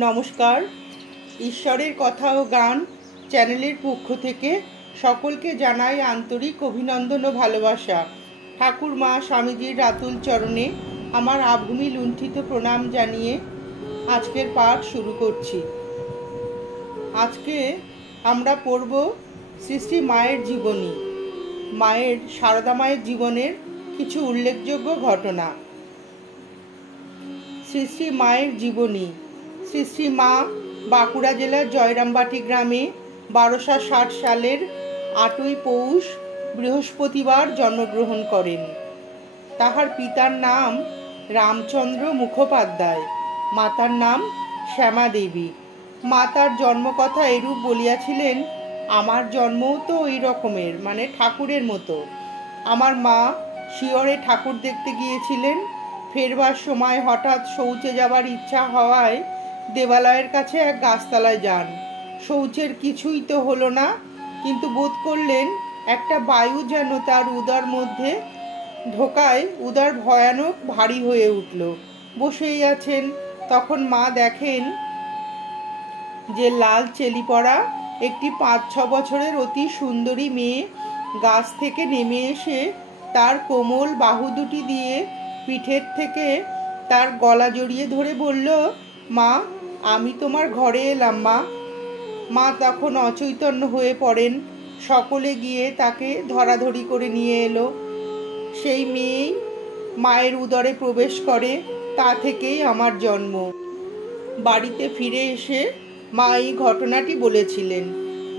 নমস্কার। ঈশ্বরের কথা ও গান চ্যানেলের পক্ষ থেকে সকলকে জানাই আন্তরিক অভিনন্দন ও ভালোবাসা। ঠাকুর মা স্বামীজির রাতুল চরণে আমার আভূমি লুণ্ঠিত প্রণাম জানিয়ে আজকের পাঠ শুরু করছি। আজকে আমরা পড়ব শ্রী শ্রী মায়ের জীবনী, সারদা মায়ের জীবনের কিছু উল্লেখযোগ্য ঘটনা। শ্রী শ্রী মায়ের জীবনী। শ্রী শ্রী মা বাঁকুড়া জেলার জয়রামবাটি গ্রামে 1260 সালের 8ই পৌষ বৃহস্পতিবার জন্মগ্রহণ করেন। তাহার পিতার নাম রামচন্দ্র মুখোপাধ্যায়, মাতার নাম শ্যামা দেবী। মা তার জন্মকথা এরূপ বলিয়াছিলেন, আমার জন্মও তো ওই রকমের, মানে ঠাকুরের মতো। আমার মা শিয়রে ঠাকুর দেখতে গিয়েছিলেন। ফেরবার সময় হঠাৎ শৌচে যাবার ইচ্ছা হওয়ায় দেবালয়ের কাছে এক গাছতলায় যান। শৌচের কিছুই তো হলো না, কিন্তু বোধ করলেন একটা বায়ু যেন তার উদর মধ্যে ঢোকায় উদর ভয়ানক ভারী হয়ে উঠল। বসেই আছেন, তখন মা দেখেন যে লাল চেলি পরা একটি 5-6 বছরের অতি সুন্দরী মেয়ে গাছ থেকে নেমে এসে তার কোমল বাহু দুটি দিয়ে পিঠের থেকে তার গলা জড়িয়ে ধরে বলল, মা, আমি তোমার ঘরে এলাম মা। মা তখন অচৈতন্য হয়ে পড়েন। সকলে গিয়ে তাকে ধরাধরি করে নিয়ে এলো। সেই মেয়েই মায়ের উদরে প্রবেশ করে। তা থেকেই আমার জন্ম। বাড়িতে ফিরে এসে মা এই ঘটনাটি বলেছিলেন।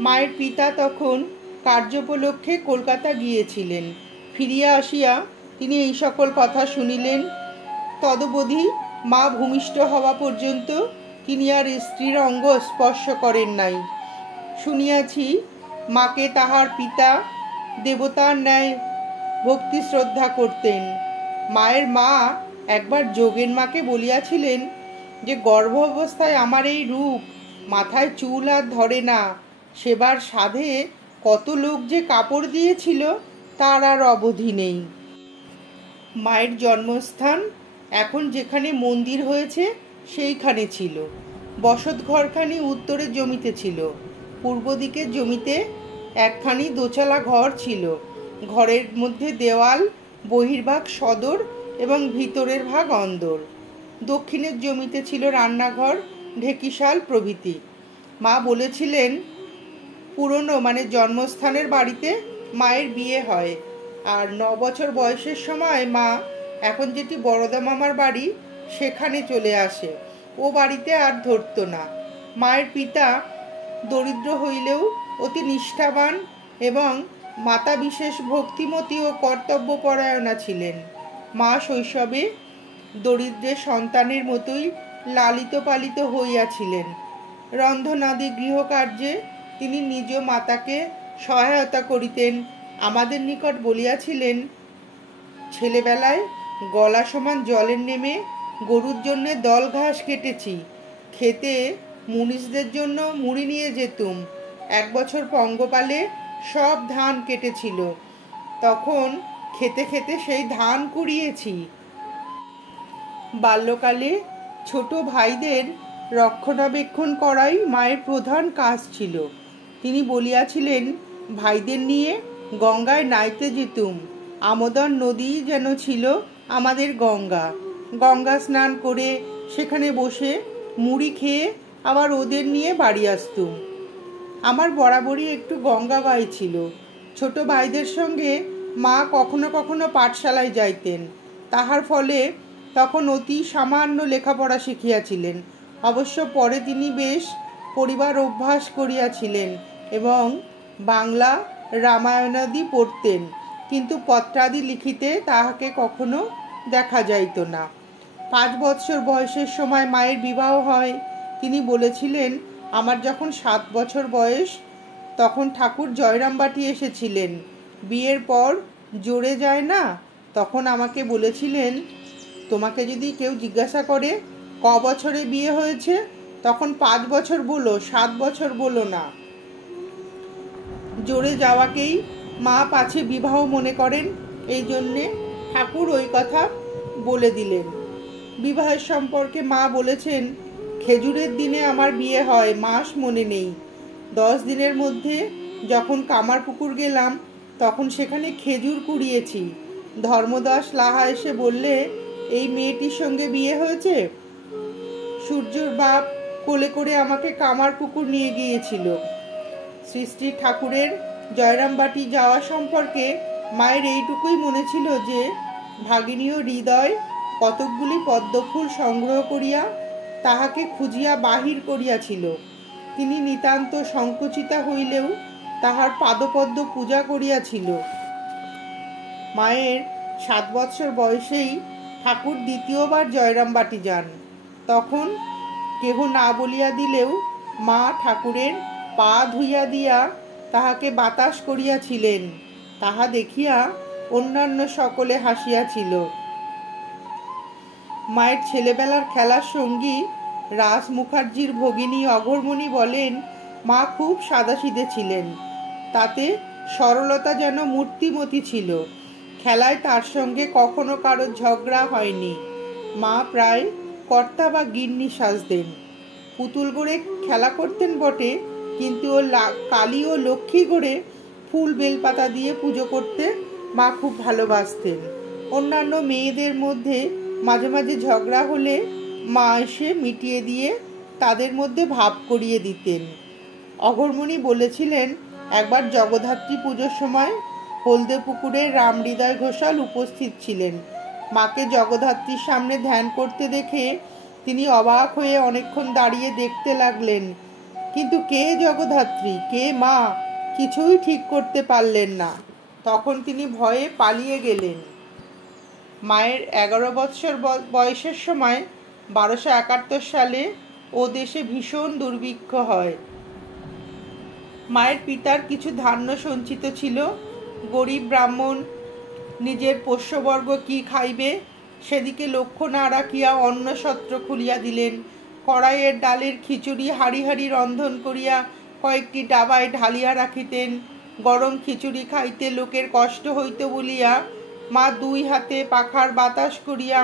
মায়ের পিতা তখন কার্যোপলক্ষে কলকাতা গিয়েছিলেন। ফিরিয়া আসিয়া তিনি এই সকল কথা শুনিলেন। তদবধি মা ভূমিষ্ঠ হওয়া পর্যন্ত তিনি আর স্ত্রীর অঙ্গ স্পর্শ করেন নাই। শুনিয়াছি মাকে তাহার পিতা দেবতার ন্যায় ভক্তি শ্রদ্ধা করতেন। মায়ের মা একবার যোগেন মাকে বলিয়াছিলেন যে গর্ভ অবস্থায় আমার এই রূপ, মাথায় চুল আর ধরে না, সেবার সাধে কত লোক যে কাপড় দিয়েছিল তার আর অবধি নেই। মায়ের জন্মস্থান এখন যেখানে মন্দির হয়েছে সেইখানে ছিল। বসত ঘরখানি উত্তরের জমিতে ছিল। পূর্ব দিকের জমিতে একখানি দোচালা ঘর ছিল। ঘরের মধ্যে দেওয়াল, বহির্ভাগ সদর এবং ভিতরের ভাগ অন্দর। দক্ষিণের জমিতে ছিল রান্নাঘর, ঢেকিশাল প্রভৃতি। মা বলেছিলেন পুরনো জন্মস্থানের বাড়িতে মায়ের বিয়ে হয়। আর 9 বছর বয়সের সময় মা এখন যেটি বড়দা মামার বাড়ি সেখানে চলে আসে। ও বাড়িতে আর ধরত না। মায়ের পিতা দরিদ্র হইলেও অতি নিষ্ঠাবান এবং মাতা বিশেষ ভক্তিমতী ও কর্তব্যপরায়ণা ছিলেন। মা শৈশবে দরিদ্রের সন্তানের মতোই লালিত পালিত হইয়াছিলেন। রন্ধনাদি গৃহকার্যে তিনি নিজ মাতাকে সহায়তা করিতেন। আমাদের নিকট বলিয়াছিলেন, ছেলেবেলায় গলা সমান জলের নেমে গরুর জন্য দল ঘাস কেটেছি, খেতে মুনিশদের জন্য মুড়ি নিয়ে যেতুম। 1 বছর পঙ্গপালে সব ধান কেটেছিল, তখন খেতে খেতে সেই ধান কুড়িয়েছি। বাল্যকালে ছোট ভাইদের রক্ষণাবেক্ষণ করাই মায়ের প্রধান কাজ ছিল। তিনি বলিয়াছিলেন, ভাইদের নিয়ে গঙ্গায় নাইতে যেতুম। আমোদর নদী যেন ছিল আমাদের গঙ্গা। গঙ্গা স্নান করে সেখানে বসে মুড়ি খেয়ে আবার ওদের নিয়ে বাড়ি আসতুম। আমার বরাবরই একটু গঙ্গা গায়ে ছিল। ছোট ভাইদের সঙ্গে মা কখনো কখনো পাঠশালায় যাইতেন। তাহার ফলে তখন অতি সামান্য লেখাপড়া শিখিয়াছিলেন। অবশ্য পরে তিনি বেশ পড়িবার অভ্যাস করিয়াছিলেন এবং বাংলা রামায়ণাদি পড়তেন, কিন্তু পত্রাদি লিখিতে তাহাকে কখনো দেখা যাইত না। 5 বৎসর বয়সের সময় মায়ের বিবাহ হয়। তিনি বলেছিলেন, আমার যখন 7 বছর বয়স তখন ঠাকুর জয়রামবাটি এসেছিলেন। বিয়ের পর জোরে যায় না, তখন আমাকে বলেছিলেন, তোমাকে যদি কেউ জিজ্ঞাসা করে ক বছরে বিয়ে হয়েছে, তখন 5 বছর বলো, 7 বছর বলো না। জোরে যাওয়াকেই মা পাছে বিবাহ মনে করেন, এই জন্যে ঠাকুর ওই কথা বলে দিলেন। বিবাহের সম্পর্কে মা বলেছেন, খেজুরের দিনে আমার বিয়ে হয়, মাস মনে নেই। 10 দিনের মধ্যে যখন কামারপুকুর গেলাম তখন সেখানে খেজুর কুড়িয়েছি। ধর্মদাস লাহা এসে বললে, এই মেয়েটির সঙ্গে বিয়ে হয়েছে। সূর্যর বাপ কোলে করে আমাকে কামারপুকুর নিয়ে গিয়েছিল। শ্রী শ্রী ঠাকুরের জয়রামবাটি যাওয়া সম্পর্কে মায়ের এইটুকুই মনে ছিল যে ভাগিনীয় হৃদয় কতকগুলি পদ্মফুল সংগ্রহ করিয়া তাহাকে খুঁজিয়া বাহির করিয়াছিল। তিনি নিতান্ত সংকুচিতা হইলেও তাহার পাদপদ্ম পূজা করিয়াছিল। মায়ের 7 বৎসর বয়সেই ঠাকুর দ্বিতীয়বার জয়রামবাটি যান। তখন কেহ না বলিয়া দিলেও মা ঠাকুরের পা ধুইয়া দিয়া তাহাকে বাতাস করিয়াছিলেন। তাহা দেখিয়া অন্যান্য সকলে হাসিয়াছিল। মায়ের ছেলেবেলার খেলার সঙ্গী রাস মুখার্জির ভগিনী অঘরমণি বলেন, মা খুব সাদাসিধে ছিলেন, তাতে সরলতা যেন মূর্তিমতী ছিল। খেলায় তার সঙ্গে কখনো কারো ঝগড়া হয়নি। মা প্রায় কর্তা বা গিন্নি সাজতেন। পুতুল গড়ে খেলা করতেন বটে, কিন্তু কালী ও লক্ষ্মী গড়ে ফুল বেলপাতা দিয়ে পুজো করতে মা খুব ভালোবাসতেন। অন্যান্য মেয়েদের মধ্যে মাঝে মাঝে ঝগড়া হলে মা এসে মিটিয়ে দিয়ে তাদের মধ্যে ভাব করিয়ে দিতেন। অঘরমণি বলেছিলেন, একবার জগদ্ধাত্রী পুজোর সময় হলদে পুকুরের রামহৃদয় ঘোষাল উপস্থিত ছিলেন। মাকে জগদ্ধাত্রীর সামনে ধ্যান করতে দেখে তিনি অবাক হয়ে অনেকক্ষণ দাঁড়িয়ে দেখতে লাগলেন, কিন্তু কে জগদ্ধাত্রী, কে মা, কিছুই ঠিক করতে পারলেন না। তখন তিনি ভয়ে পালিয়ে গেলেন। মায়ের 11 বৎসর বয়সের সময় 1271 সালে ও দেশে ভীষণ দুর্ভিক্ষ হয়। মায়ের পিতার কিছু ধান্য সঞ্চিত ছিল। গরিব ব্রাহ্মণ নিজের পোষ্যবর্গ কি খাইবে সেদিকে লক্ষ্য না রাখিয়া অন্নসত্র খুলিয়া দিলেন। কড়াইয়ের ডালের খিচুড়ি হাড়ি হাড়ি রন্ধন করিয়া কয়েকটি ডাবায় ঢালিয়া রাখিতেন। গরম খিচুড়ি খাইতে লোকের কষ্ট হইত বলিয়া মা 2 হাতে পাখার বাতাস করিয়া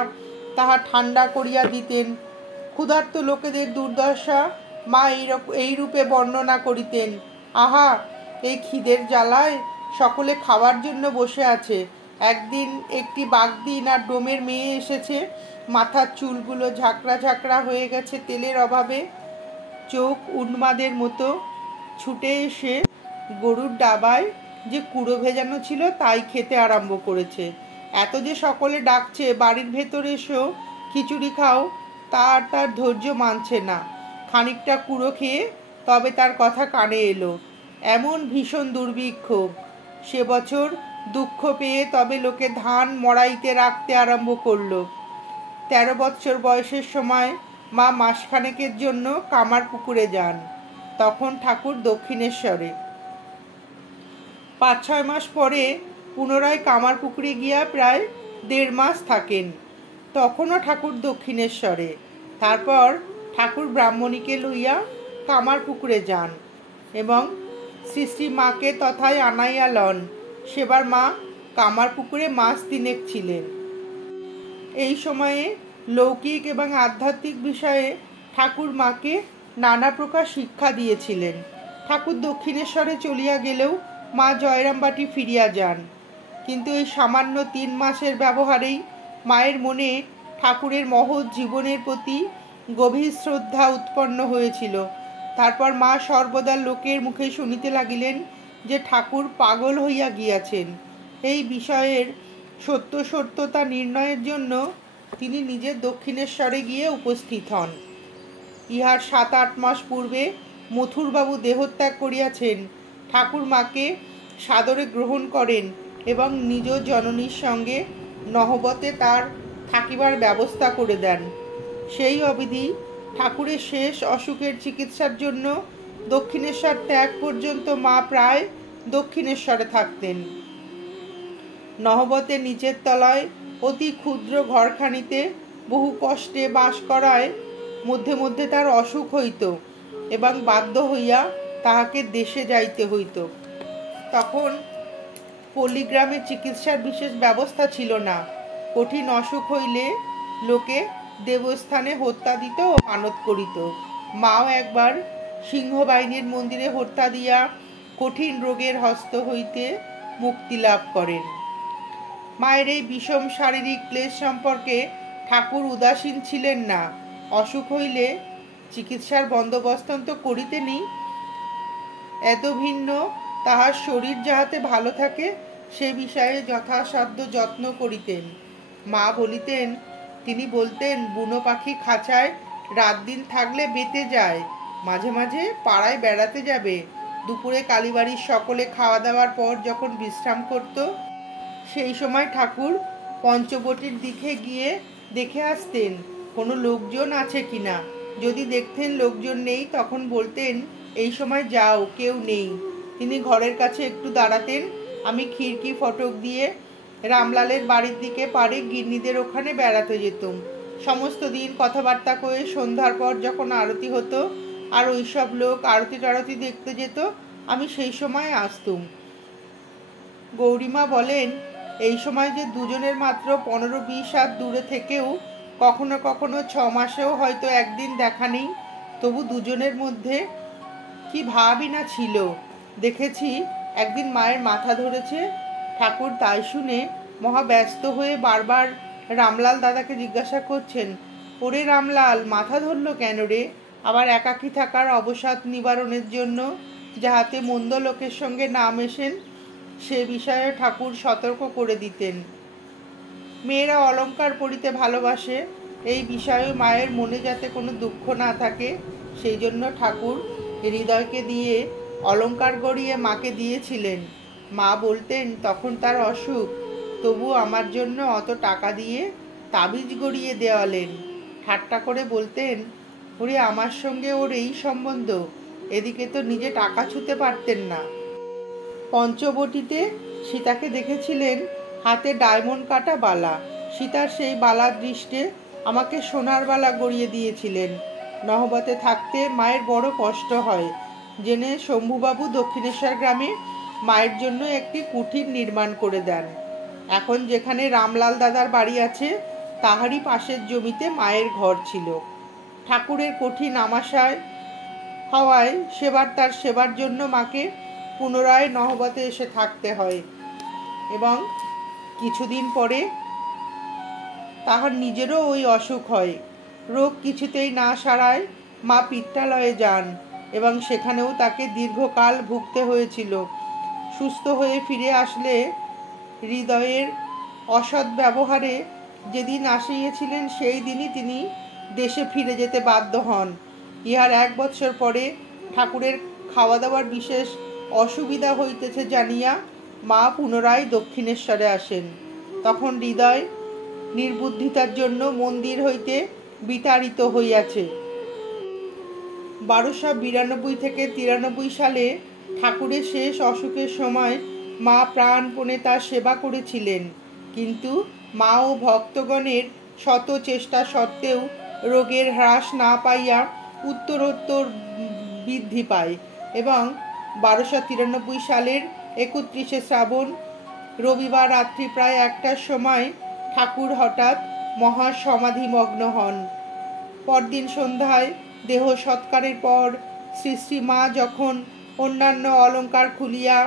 তাহা ঠান্ডা করিয়া দিতেন। ক্ষুধার্ত লোকেদের দুর্দশা মা এই রূপে বর্ণনা করিতেন, আহা, এই খিদের জ্বালায় সকলে খাওয়ার জন্য বসে আছে। একদিন একটি বাগদিন আর ডোমের মেয়ে এসেছে, মাথার চুলগুলো ঝাঁকড়া ঝাঁকড়া হয়ে গেছে তেলের অভাবে। চোখ উন্মাদের মতো ছুটে এসে গরুর ডাবায় যে কুড়ো ভেজানো ছিল তাই খেতে আরম্ভ করেছে। এত যে সকলে ডাকছে বাড়ির ভেতরে এসেও খিচুড়ি খাও, তার ধৈর্য মানছে না। খানিকটা কুড়ো খেয়ে তবে তার কথা কানে এলো। এমন ভীষণ দুর্ভিক্ষ। সে বছর দুঃখ পেয়ে তবে লোকে ধান মড়াইতে রাখতে আরম্ভ করলো। 13 বৎসর বয়সের সময় মা মাসখানেকের জন্য কামারপুকুরে যান। তখন ঠাকুর দক্ষিণেশ্বরে। 5-6 মাস পরে পুনরায় কামারপুকুরে গিয়া প্রায় 1.5 মাস থাকেন। তখনও ঠাকুর দক্ষিণেশ্বরে। তারপর ঠাকুর ব্রাহ্মণীকে লইয়া কামারপুকুরে যান এবং শ্রী শ্রী মাকে তথায় আনাইয়া লন। সেবার মা কামারপুকুরে মাস 3 ছিলেন। এই সময়ে লৌকিক এবং আধ্যাত্মিক বিষয়ে ঠাকুর মাকে নানা প্রকার শিক্ষা দিয়েছিলেন। ঠাকুর দক্ষিণেশ্বরে চলিয়া গেলেও মা জয়রামবাটি ফিরিয়া যান। কিন্তু এই সামান্য 3 মাসের ব্যবহারেই মায়ের মনে ঠাকুরের মহৎ জীবনের প্রতি গভীর শ্রদ্ধা উৎপন্ন হয়েছিল। তারপর মা সর্বদা লোকের মুখে শুনিতে লাগিলেন যে ঠাকুর পাগল হইয়া গিয়াছেন। এই বিষয়ের সত্যতা নির্ণয়ের জন্য তিনি নিজে দক্ষিণেশ্বরে গিয়ে উপস্থিত হন। ইহার 7-8 মাস পূর্বে মথুরবাবু দেহত্যাগ করিয়াছেন। ঠাকুর মাকে সাদরে গ্রহণ করেন এবং নিজ জননীর সঙ্গে নহবতে তার থাকিবার ব্যবস্থা করে দেন। সেই অবধি ঠাকুরের শেষ অসুখের চিকিৎসার জন্য দক্ষিণেশ্বর ত্যাগ পর্যন্ত মা প্রায় দক্ষিণেশ্বরে থাকতেন। নহবতে নিচের তলায় অতি ক্ষুদ্র ঘরখানিতে বহু কষ্টে বাস করায় মধ্যে মধ্যে তার অসুখ হইত এবং বাধ্য হইয়া তাহাকে দেশে যাইতে হইত। তখন পল্লীগ্রামে চিকিৎসার বিশেষ ব্যবস্থা ছিল না। কঠিন অসুখ হইলে লোকে দেবস্থানে হত্যা দিত ও মানত করিত। মাও একবার সিংহবাহিনীর মন্দিরে হত্যা দিয়া কঠিন রোগের হস্ত হইতে মুক্তি লাভ করেন। মায়ের এই বিষম শারীরিক ক্লেশ সম্পর্কে ঠাকুর উদাসীন ছিলেন না। অসুখ হইলে চিকিৎসার বন্দোবস্ত তো করিতেনি, এত ভিন্ন তাহার শরীর যাহাতে ভালো থাকে সে বিষয়ে যথাসাধ্য যত্ন করিতেন। মা বলিতেন, তিনি বলতেন, বুনো পাখি খাঁচায় রাত দিন থাকলে বেঁতে যায়, মাঝে মাঝে পাড়ায় বেড়াতে যাবে। দুপুরে কালীবাড়ির সকলে খাওয়া দাওয়ার পর যখন বিশ্রাম করত, সেই সময় ঠাকুর পঞ্চবটির দিকে গিয়ে দেখে আসতেন কোনো লোকজন আছে কিনা। যদি দেখতেন লোকজন নেই, তখন বলতেন, এই সময় যাও, কেউ নেই। তিনি ঘরের কাছে একটু দাঁড়াতেন। আমি খিড়কি ফটক দিয়ে রামলালের বাড়ির দিকে পারে গিন্নিদের ওখানে বেড়াতে যেতুম। সমস্ত দিন কথাবার্তা কয়ে সন্ধ্যার পর যখন আরতি হতো আর ওইসব লোক আরতি টারতি দেখতে যেত, আমি সেই সময় আসতুম। গৌরীমা বলেন, এই সময় যে দুজনের মাত্র 15-20 হাত দূরে থেকেও কখনো কখনো 6 মাসেও হয়তো একদিন দেখা নেই, তবু দুজনের মধ্যে কি ভাবই না ছিল। দেখেছি একদিন মায়ের মাথা ধরেছে। ঠাকুর তাই শুনে মহা ব্যস্ত হয়ে বারবার রামলাল দাদাকে জিজ্ঞাসা করছেন, ওরে রামলাল, মাথা ধরলো কেন রে? আবার একাকী থাকার অবসাদ নিবারণের জন্য, যাহাতে মন্দ লোকের সঙ্গে না মেশেন, সে বিষয়ে ঠাকুর সতর্ক করে দিতেন। মেয়েরা অলংকার পরিতে ভালোবাসে, এই বিষয়ে মায়ের মনে যাতে কোনো দুঃখ না থাকে সেই জন্য ঠাকুর হৃদয়কে দিয়ে অলংকার গড়িয়ে মাকে দিয়েছিলেন। মা বলতেন, তখন তার অসুখ, তবু আমার জন্য অত টাকা দিয়ে তাবিজ গড়িয়ে দেওয়ালেন। ঠাট্টা করে বলতেন, ওরে আমার সঙ্গে ওর এই সম্বন্ধ, এদিকে তো নিজে টাকা ছুঁতে পারতেন না। পঞ্চবটিতে সীতাকে দেখেছিলেন হাতে ডায়মন্ড কাটা বালা। সীতার সেই বালার দৃষ্টে আমাকে সোনার বালা গড়িয়ে দিয়েছিলেন। নহবতে থাকতে মায়ের বড় কষ্ট হয় জেনে শম্ভুবাবু দক্ষিণেশ্বর গ্রামে মায়ের জন্য একটি কুঠির নির্মাণ করে দেন। এখন যেখানে রামলাল দাদার বাড়ি আছে, তাহারই পাশের জমিতে মায়ের ঘর ছিল। ঠাকুরের কঠিন আমাশায় হওয়ায় তার সেবার জন্য মাকে পুনরায় নহবতে এসে থাকতে হয় এবং কিছুদিন পরে তাহার নিজেরও ওই অসুখ হয়। রোগ কিছুতেই না সারায় মা পিত্তালয়ে যান এবং সেখানেও তাকে দীর্ঘকাল ভুগতে হয়েছিল। সুস্থ হয়ে ফিরে আসলে হৃদয়ের অসৎ ব্যবহারে যেদিন আসিয়েছিলেন সেই দিনই তিনি দেশে ফিরে যেতে বাধ্য হন। ইহার 1 বৎসর পরে ঠাকুরের খাওয়া দাওয়ার বিশেষ অসুবিধা হইতেছে জানিয়া মা পুনরায় দক্ষিণেশ্বরে আসেন। তখন হৃদয় নির্বুদ্ধিতার জন্য মন্দির হইতে বিতাড়িত হইয়াছে। 1292 থেকে 93 সালে ঠাকুরের শেষ অসুখের সময় মা প্রাণপণে তার সেবা করেছিলেন, কিন্তু মা ও ভক্তগণের শত চেষ্টা সত্ত্বেও রোগের হ্রাস না পাইয়া উত্তরোত্তর বৃদ্ধি পায় এবং 1293 সালের 31শে শ্রাবণ রবিবার রাত্রি প্রায় 1টার সময় ঠাকুর হঠাৎ মহা সমাধিমগ্ন হন। পরদিন সন্ধ্যায় দেহ সৎকারের পর শ্রী শ্রী মা যখন অন্যান্য অলঙ্কার খুলিয়া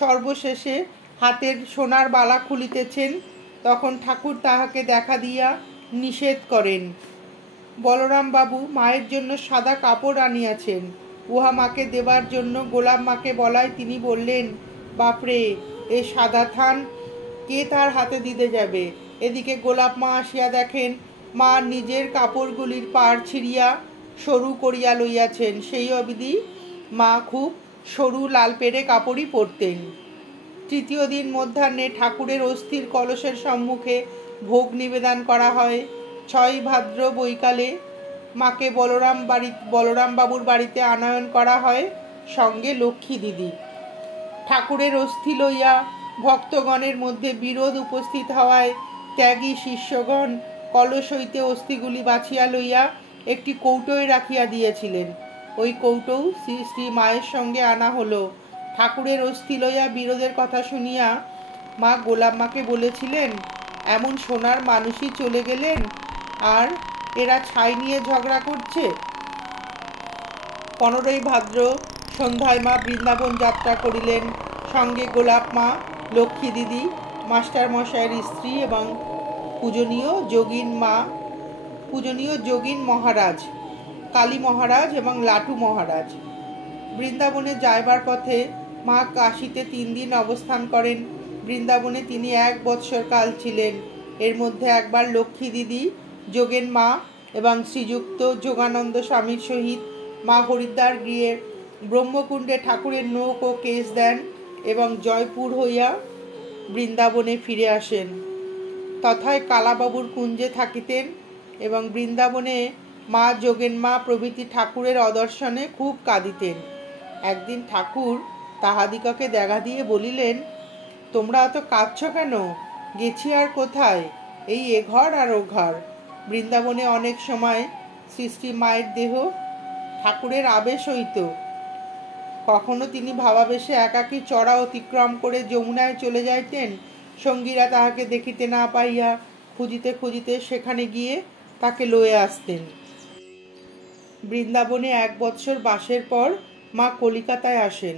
সর্বশেষে হাতের সোনার বালা খুলিতেছেন, তখন ঠাকুর তাহাকে দেখা দিয়া নিষেধ করেন। বলরাম বাবু মায়ের জন্য সাদা কাপড় আনিয়াছেন, উহা মাকে দেবার জন্য গোলাপ মাকে বলায় তিনি বললেন, বাপরে, এ সাদা থান কে তার হাতে দিতে যাবে? এদিকে গোলাপ মা আসিয়া দেখেন মা নিজের কাপড়গুলির পাড় ছিঁড়িয়া সরু করিয়া লইয়াছেন। সেই অবধি মা খুব সরু লাল পেড়ে কাপড়ই পরতেন। তৃতীয় দিন মধ্যাহ্নে ঠাকুরের অস্থির কলসের সম্মুখে ভোগ নিবেদন করা হয়। 6 ভাদ্র বৈকালে মাকে বলরাম বাবুর বাড়িতে আনয়ন করা হয়, সঙ্গে লক্ষ্মী দিদি। ঠাকুরের অস্থি লইয়া ভক্তগণের মধ্যে বিরোধ উপস্থিত হওয়ায় ত্যাগী শিষ্যগণ কলস হইতে অস্থিগুলি বাছিয়া লইয়া একটি কৌটোয় রাখিয়া দিয়েছিলেন। ওই কৌটোও শ্রী শ্রী মায়ের সঙ্গে আনা হলো। ঠাকুরের অস্থি লইয়া বিরোধের কথা শুনিয়া মা গোলাপ মাকে বলেছিলেন, এমন সোনার মানুষই চলে গেলেন, আর এরা ছাই নিয়ে ঝগড়া করছে। 15ই ভাদ্র সন্ধ্যায় মা বৃন্দাবন যাত্রা করিলেন। সঙ্গে গোলাপ মা, লক্ষ্মী দিদি, মাস্টার মশাইয়ের স্ত্রী এবং পূজনীয় যোগিন মহারাজ, কালী মহারাজ এবং লাটু মহারাজ। বৃন্দাবনে যাইবার পথে মা কাশীতে 3 দিন অবস্থান করেন। বৃন্দাবনে তিনি 1 বৎসর কাল ছিলেন। এর মধ্যে একবার লক্ষ্মী দিদি, যোগেন মা এবং শ্রীযুক্ত যোগানন্দ স্বামীর সহিত মা হরিদ্বার গিয়ে ব্রহ্মকুণ্ডে ঠাকুরের নৌক ও কেশ দেন এবং জয়পুর হইয়া বৃন্দাবনে ফিরে আসেন। তথায় কালাবাবুর কুঞ্জে থাকিতেন এবং বৃন্দাবনে মা, যোগেন মা প্রভৃতি ঠাকুরের অদর্শনে খুব কাঁদিতেন। একদিন ঠাকুর তাহাদিগকে দেখা দিয়ে বলিলেন, তোমরা অত কাঁদছ কেন? গেছি আর কোথায়? এই এ ঘর আর ও ঘর। বৃন্দাবনে অনেক সময় সৃষ্টি মায়ের দেহ ঠাকুরের আবেশ হইত। কখনো তিনি ভাবাবেশে একাকী চড়া অতিক্রম করে যমুনায় চলে যাইতেন। সঙ্গীরা তাহাকে দেখিতে না পাইয়া খুঁজিতে খুঁজিতে সেখানে গিয়ে তাকে লয়ে আসতেন। বৃন্দাবনে 1 বৎসর বাসের পর মা কলিকাতায় আসেন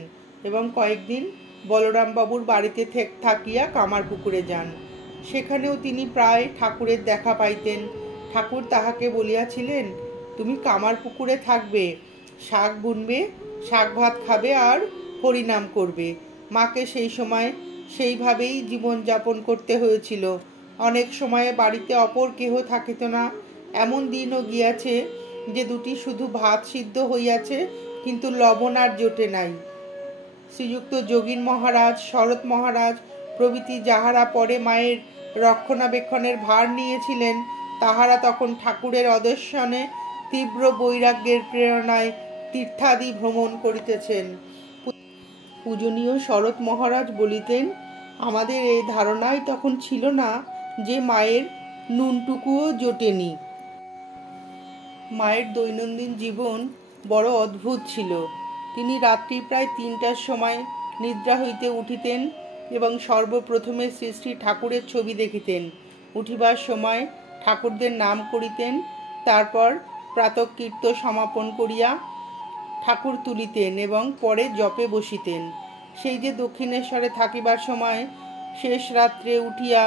এবং কয়েকদিন বলরাম বাবুর বাড়িতে থাকিয়া কামারপুকুরে যান। সেখানেও তিনি প্রায় ঠাকুরের দেখা পাইতেন। ঠাকুর তাহাকে বলিয়াছিলেন, তুমি কামারপুকুরে থাকবে, শাক বুনবে, শাক ভাত খাবে আর হরিনাম করবে। মাকে সেই সময় সেইভাবেই জীবনযাপন করতে হয়েছিল। অনেক সময়ে বাড়িতে অপর কেহ থাকিত না। এমন দিনও গিয়াছে যে দুটি শুধু ভাত সিদ্ধ হইয়াছে, কিন্তু লবণ আর জোটে নাই। শ্রীযুক্ত যোগীন মহারাজ, শরৎ মহারাজ প্রভৃতি যাহারা পরে মায়ের রক্ষণাবেক্ষণের ভার নিয়েছিলেন, তাহারা তখন ঠাকুরের অদর্শনে তীব্র বৈরাগ্যের প্রেরণায় তীর্থাদি ভ্রমণ করিতেছেন। পূজনীয় শরৎ মহারাজ বলিতেন, আমাদের এই ধারণাই তখন ছিল না যে মায়ের নুনটুকুও জোটেনি। মায়ের দৈনন্দিন জীবন বড় অদ্ভুত ছিল। তিনি রাত্রি প্রায় 3টার সময় নিদ্রা হইতে উঠিতেন এবং সর্বপ্রথমে শ্রী শ্রী ঠাকুরের ছবি দেখিতেন। উঠিবার সময় ঠাকুরদের নাম করিতেন, তারপর প্রাতঃকীর্ত সমাপন করিয়া ঠাকুর তুলিতেন এবং পরে জপে বসিতেন। সেই যে দক্ষিণেশ্বরে থাকিবার সময় শেষ রাত্রে উঠিয়া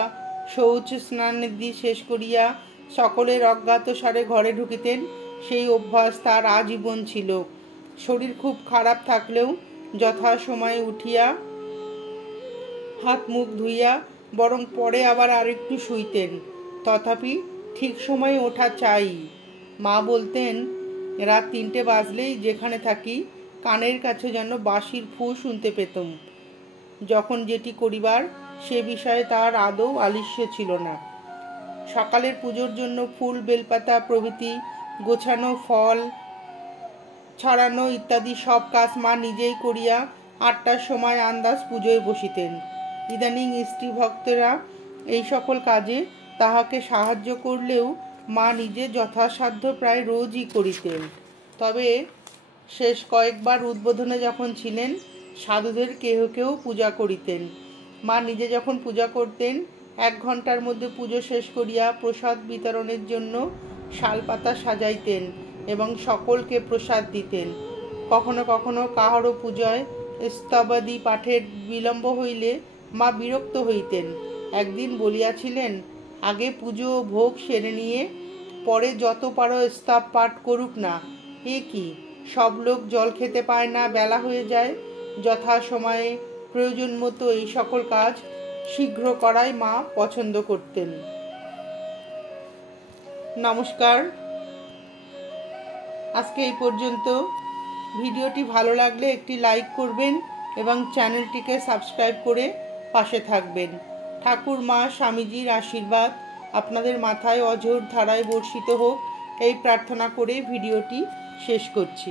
শৌচ স্নানাদি শেষ করিয়া সকলের অজ্ঞাতসারে ঘরে ঢুকিতেন, সেই অভ্যাস তার আজীবন ছিল। শরীর খুব খারাপ থাকলেও যথাসময়ে উঠিয়া হাত মুখ ধুইয়া বরং পরে আবার আরেকটু শুইতেন। তথাপি ঠিক সময়ে ওঠা চাই। মা বলতেন, রাত 3টে বাজলেই যেখানে থাকি কানের কাছে যেন বাঁশির ফু শুনতে পেতাম। যখন যেটি করিবার সে বিষয়ে তার আদৌ আলস্য ছিল না। সকালের পুজোর জন্য ফুল, বেলপাতা প্রভৃতি গোছানো, ফল ছড়ানো ইত্যাদি সব কাজ মা নিজেই করিয়া 8টার সময় আন্দাজ পুজোয় বসিতেন। ইদানিং স্ত্রী ভক্তরা এই সকল কাজে তাহাকে সাহায্য করলেও মা নিজে যথাসাধ্য প্রায় রোজই করিতেন। তবে শেষ কয়েকবার উদ্বোধনে যখন ছিলেন, সাধুদের কেহ কেউ পূজা করিতেন। মা নিজে যখন পূজা করতেন, 1 ঘন্টার মধ্যে পুজো শেষ করিয়া প্রসাদ বিতরণের জন্য শালপাতা সাজাইতেন এবং সকলকে প্রসাদ দিতেন। কখনো কখনো কাহারও পূজায় স্তবাদি পাঠের বিলম্ব হইলে মা বিরক্ত হইতেন। একদিন বলিয়াছিলেন, আগে পুজো ও ভোগ সেরে নিয়ে পরে যত পারো স্তব পাঠ করুক না। এ কি, সব লোক জল খেতে পায় না, বেলা হয়ে যায়। যথা সময়ে প্রয়োজন মতো এই সকল কাজ শীঘ্র করাই মা পছন্দ করতেন। নমস্কার, আজকে এই পর্যন্ত। ভিডিওটি ভালো লাগলে একটি লাইক করবেন এবং চ্যানেলটিকে সাবস্ক্রাইব করে পাশে থাকবেন। ঠাকুর মা স্বামীজির আশীর্বাদ আপনাদের মাথায় অঝোর ধারায় বর্ষিত হোক, এই প্রার্থনা করে ভিডিওটি শেষ করছি।